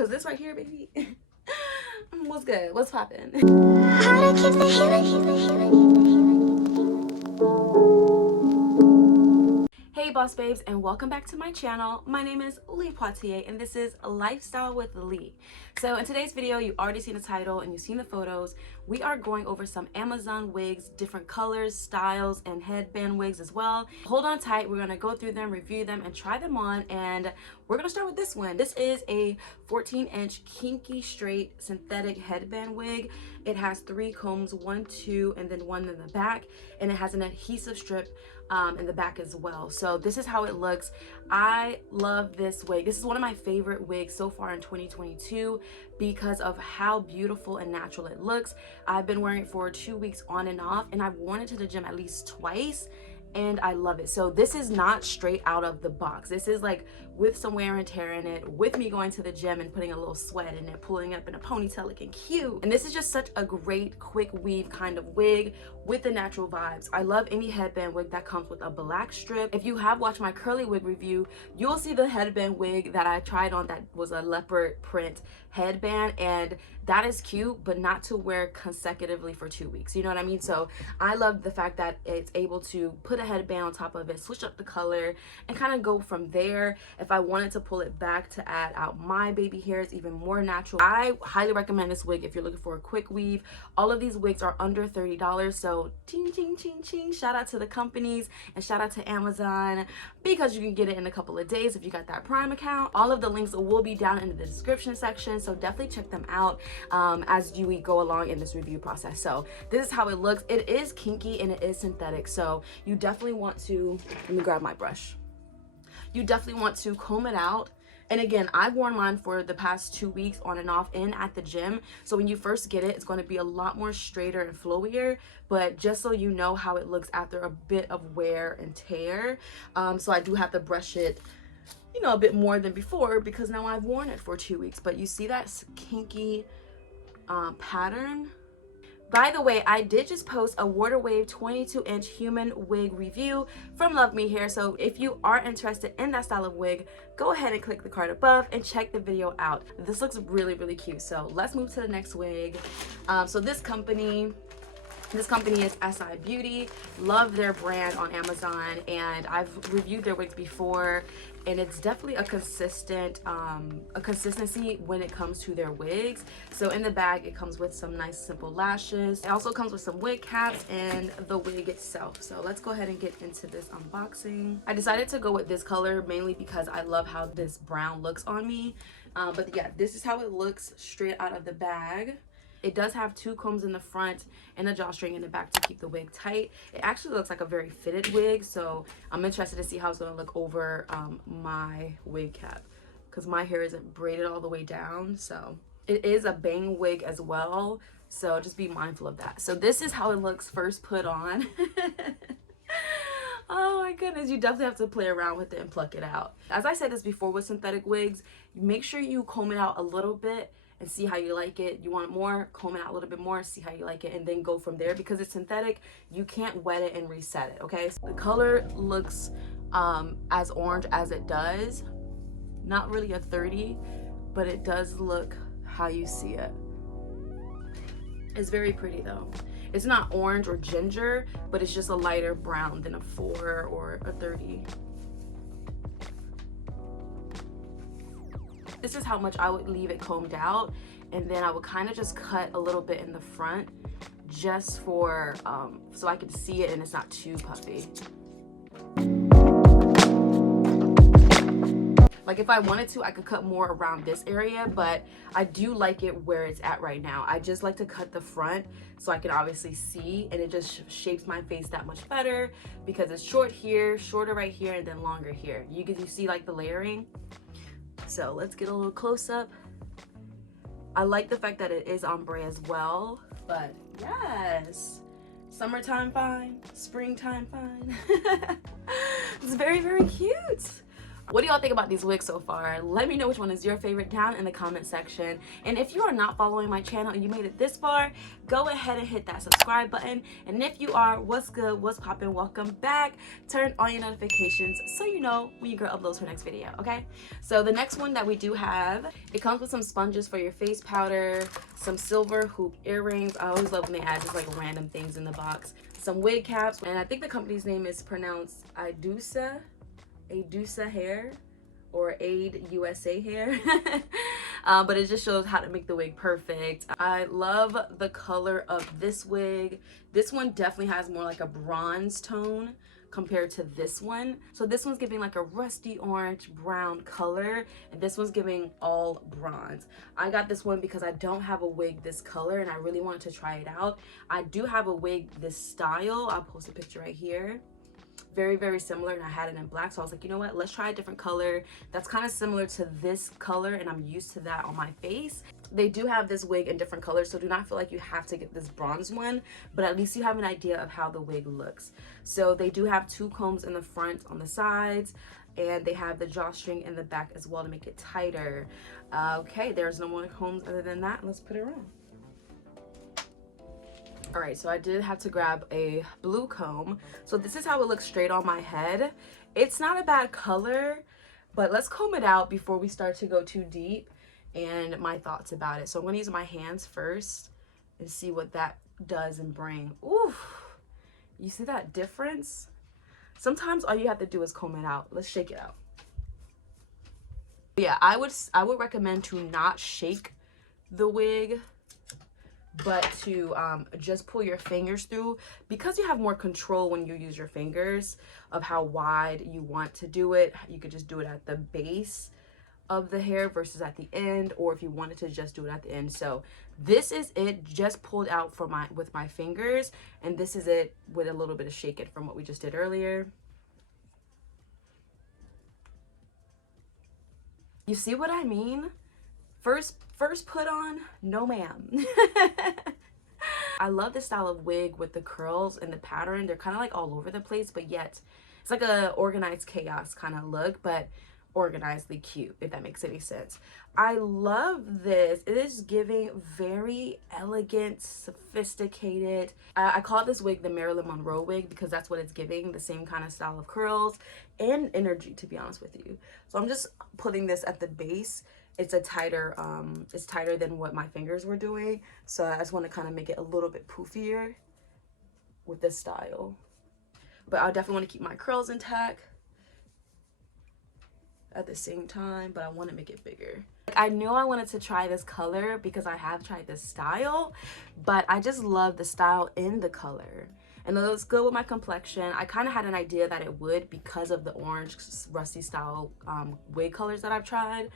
because this right here, baby. What's good? What's poppin'? Hey boss babes, and welcome back to my channel. My name is Lee Poitier and this is Lifestyle with Lee. So in today's video, you already seen the title and you've seen the photos. We are going over some Amazon wigs, different colors, styles, and headband wigs as well. Hold on tight, we're gonna go through them, review them, and try them on. And we're gonna start with this one. This is a 14-inch kinky straight synthetic headband wig. It has 3 combs, 1, 2, and then 1 in the back, and it has an adhesive strip in the back as well. So this is how it looks. I love this wig. This is one of my favorite wigs so far in 2022 because of how beautiful and natural it looks. I've been wearing it for 2 weeks on and off, and I've worn it to the gym at least twice, and I love it. So this is not straight out of the box. This is like with some wear and tear in it, with me going to the gym and putting a little sweat in it, pulling up in a ponytail looking cute. And this is just such a great quick weave kind of wig with the natural vibes. I love any headband wig that comes with a black strip. If you have watched my curly wig review, you'll see the headband wig that I tried on that was a leopard print headband, and that is cute, but not to wear consecutively for 2 weeks, you know what I mean? So I love the fact that it's able to put a headband on top of it, switch up the color, and kind of go from there. If I wanted to pull it back to add out my baby hairs even more natural, I highly recommend this wig if you're looking for a quick weave. All of these wigs are under $30, so ching ching ching ching, shout out to the companies and shout out to Amazon, because you can get it in a couple of days if you got that Prime account. All of the links will be down in the description section, so definitely check them out as we go along in this review process. So this is how it looks. It is kinky and it is synthetic, so you definitely want to, let me grab my brush. You definitely want to comb it out. And again, I've worn mine for the past 2 weeks on and off in at the gym. So when you first get it, it's going to be a lot more straighter and flowier, but just so you know how it looks after a bit of wear and tear. So I do have to brush it, you know, a bit more than before because now I've worn it for 2 weeks. But you see that kinky pattern? By the way, I did just post a water wave 22-inch human wig review from Love Me Hair. So if you are interested in that style of wig, go ahead and click the card above and check the video out. This looks really, really cute. So let's move to the next wig. So this company is SI Beauty. Love their brand on Amazon, and I've reviewed their wigs before, and it's definitely a consistency when it comes to their wigs. So in the bag, it comes with some nice simple lashes. It also comes with some wig caps and the wig itself. So let's go ahead and get into this unboxing. I decided to go with this color mainly because I love how this brown looks on me. But yeah, this is how it looks straight out of the bag. It does have 2 combs in the front and a drawstring in the back to keep the wig tight. It actually looks like a very fitted wig, so I'm interested to see how it's going to look over my wig cap because my hair isn't braided all the way down. So it is a bang wig as well, so just be mindful of that. So this is how it looks first put on. Oh my goodness, you definitely have to play around with it and pluck it out. As I said this before with synthetic wigs, make sure you comb it out a little bit and see how you like it. You want more, comb it out a little bit more, see how you like it, and then go from there. Because it's synthetic, you can't wet it and reset it, okay? So the color looks as orange as it does. Not really a 30, but it does look how you see it. It's very pretty though. It's not orange or ginger, but it's just a lighter brown than a 4 or a 30. This is how much I would leave it combed out, and then I would kind of just cut a little bit in the front just for so I could see it and it's not too puffy. Like if I wanted to, I could cut more around this area, but I do like it where it's at right now. I just like to cut the front so I can obviously see, and it just shapes my face that much better because it's short here, shorter right here, and then longer here. You see like the layering. So let's get a little close up. I like the fact that it is ombre as well, but yes, summertime fine, springtime fine. It's very, very cute. What do y'all think about these wigs so far? Let me know which one is your favorite down in the comment section. And if you are not following my channel and you made it this far, go ahead and hit that subscribe button. And if you are, what's good, what's poppin', welcome back. Turn on your notifications so you know when your girl uploads her next video, okay? So the next one that we do have, it comes with some sponges for your face powder, some silver hoop earrings. I always love when they add just like random things in the box. Some wig caps, and I think the company's name is pronounced Adusa hair or Aid USA hair. But it just shows how to make the wig perfect. I love the color of this wig. This one definitely has more like a bronze tone compared to this one. So this one's giving like a rusty orange brown color, and this one's giving all bronze. I got this one because I don't have a wig this color and I really wanted to try it out. I do have a wig this style. I'll post a picture right here. Very, very similar, and I had it in black, so I was like, you know what, let's try a different color that's kind of similar to this color, and I'm used to that on my face. They do have this wig in different colors, so do not feel like you have to get this bronze one, but at least you have an idea of how the wig looks. So they do have 2 combs in the front, on the sides, and they have the drawstring in the back as well to make it tighter. Okay, there's no more combs other than that. Let's put it on. All right, so I did have to grab a blue comb. So this is how it looks straight on my head. It's not a bad color, but let's comb it out before we start to go too deep and my thoughts about it. So I'm gonna use my hands first and see what that does and bring. Ooh, you see that difference? Sometimes all you have to do is comb it out. Let's shake it out. Yeah, I would recommend to not shake the wig, but to just pull your fingers through, because you have more control when you use your fingers of how wide you want to do it. You could just do it at the base of the hair versus at the end, or if you wanted to just do it at the end. So this is it just pulled out with my fingers, and this is it with a little bit of shake it from what we just did earlier. You see what I mean? First put on, no ma'am. I love this style of wig with the curls and the pattern. They're kind of like all over the place, but yet it's like a organized chaos kind of look, but organizedly cute, if that makes any sense. I love this. It is giving very elegant, sophisticated. I call this wig the Marilyn Monroe wig because that's what it's giving, the same kind of style of curls and energy, to be honest with you. So I'm just putting this at the base. It's a tighter, it's tighter than what my fingers were doing. So I just want to kind of make it a little bit poofier with this style. But I definitely want to keep my curls intact at the same time, but I want to make it bigger. I knew I wanted to try this color because I have tried this style, but I just love the style in the color. And it looks good with my complexion. I kind of had an idea that it would because of the orange rusty style wig colors that I've tried.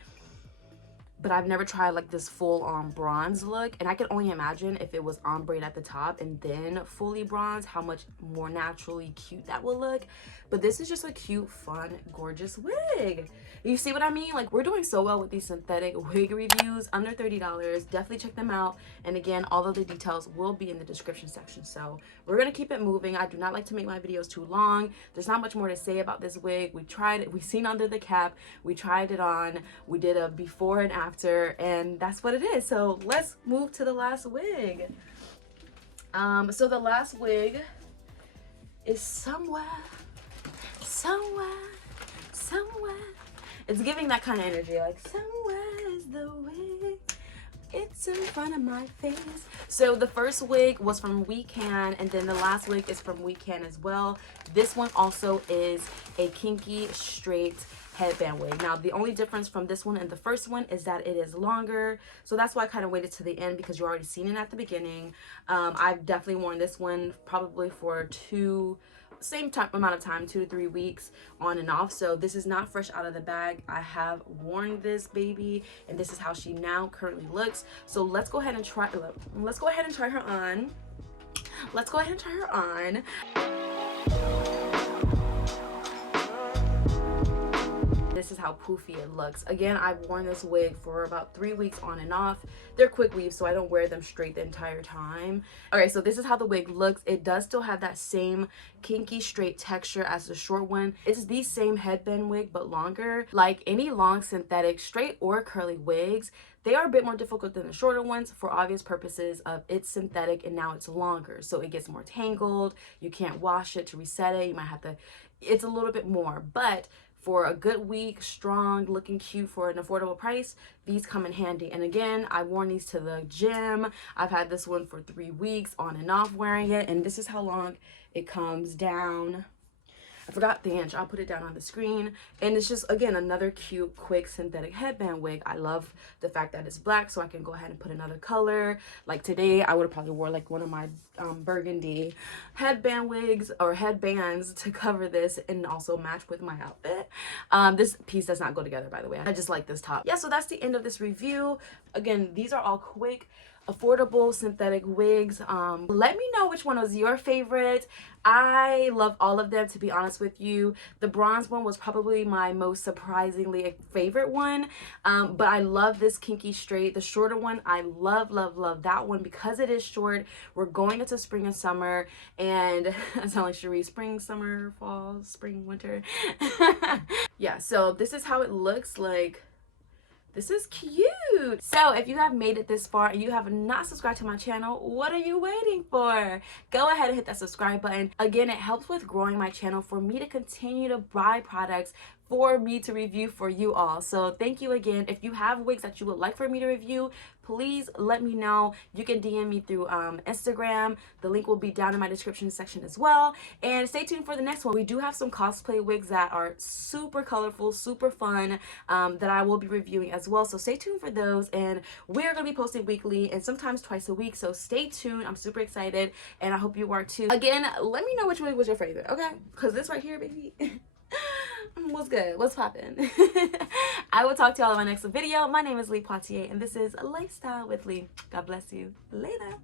But I've never tried like this full-on bronze look, and I can only imagine if it was ombre at the top and then fully bronze, how much more naturally cute that will look. But this is just a cute, fun, gorgeous wig. You see what I mean? Like, we're doing so well with these synthetic wig reviews, under $30. Definitely check them out. And again, all of the details will be in the description section. So we're gonna keep it moving. I do not like to make my videos too long. There's not much more to say about this wig. We tried it, we seen under the cap, we tried it on, we did a before and after, and that's what it is. So let's move to the last wig. So the last wig is somewhere. It's giving that kind of energy, like somewhere is the wig, it's in front of my face. So the first wig was from We Can, and then the last wig is from We Can as well. This one also is a kinky straight headband wig. Now the only difference from this one and the first one is that it is longer, so that's why I kind of waited to the end, because you already seen it at the beginning. I've definitely worn this one probably for same amount of time, 2 to 3 weeks on and off. So this is not fresh out of the bag. I have worn this baby, and this is how she now currently looks. So let's go ahead and try her on. Let's go ahead and try her on. this is how poofy it looks. Again, I've worn this wig for about 3 weeks on and off. They're quick weaves, so I don't wear them straight the entire time. Okay, so this is how the wig looks. It does still have that same kinky straight texture as the short one. It's the same headband wig but longer. Like any long synthetic straight or curly wigs, they are a bit more difficult than the shorter ones for obvious purposes of it's synthetic and now it's longer, so it gets more tangled. You can't wash it to reset it. You might have to, it's a little bit more, but for a good week, strong, looking cute for an affordable price, these come in handy. And again, I've worn these to the gym. I've had this one for 3 weeks on and off wearing it, and this is how long it comes down. I forgot the inch. I'll put it down on the screen. And it's just, again, another cute, quick synthetic headband wig. I love the fact that it's black, so I can go ahead and put another color. Like today, I would have probably wore like one of my burgundy headband wigs or headbands to cover this and also match with my outfit. This piece does not go together, by the way. I just like this top. Yeah, so that's the end of this review. Again, these are all quick, affordable synthetic wigs. Let me know which one was your favorite. I love all of them, to be honest with you. The bronze one was probably my most surprisingly favorite one, but I love this kinky straight. The shorter one, I love that one because it is short. We're going into spring and summer, and I sound like Cherie, spring, summer, fall, spring, winter. Yeah, so this is how it looks like. This is cute. So if you have made it this far and you have not subscribed to my channel, what are you waiting for? Go ahead and hit that subscribe button. Again, it helps with growing my channel for me to continue to buy products for me to review for you all. So thank you again. If you have wigs that you would like for me to review, please let me know. You can DM me through Instagram. The link will be down in my description section as well. And stay tuned for the next one. We do have some cosplay wigs that are super colorful, super fun, that I will be reviewing as well. So stay tuned for those. And we're going to be posting weekly and sometimes twice a week. So stay tuned. I'm super excited and I hope you are too. Again, let me know which wig was your favorite, okay? Because this right here, baby. What's good? What's poppin'? I will talk to y'all in my next video. My name is Lee Poitier, and this is Lifestyle with Lee. God bless you. Later.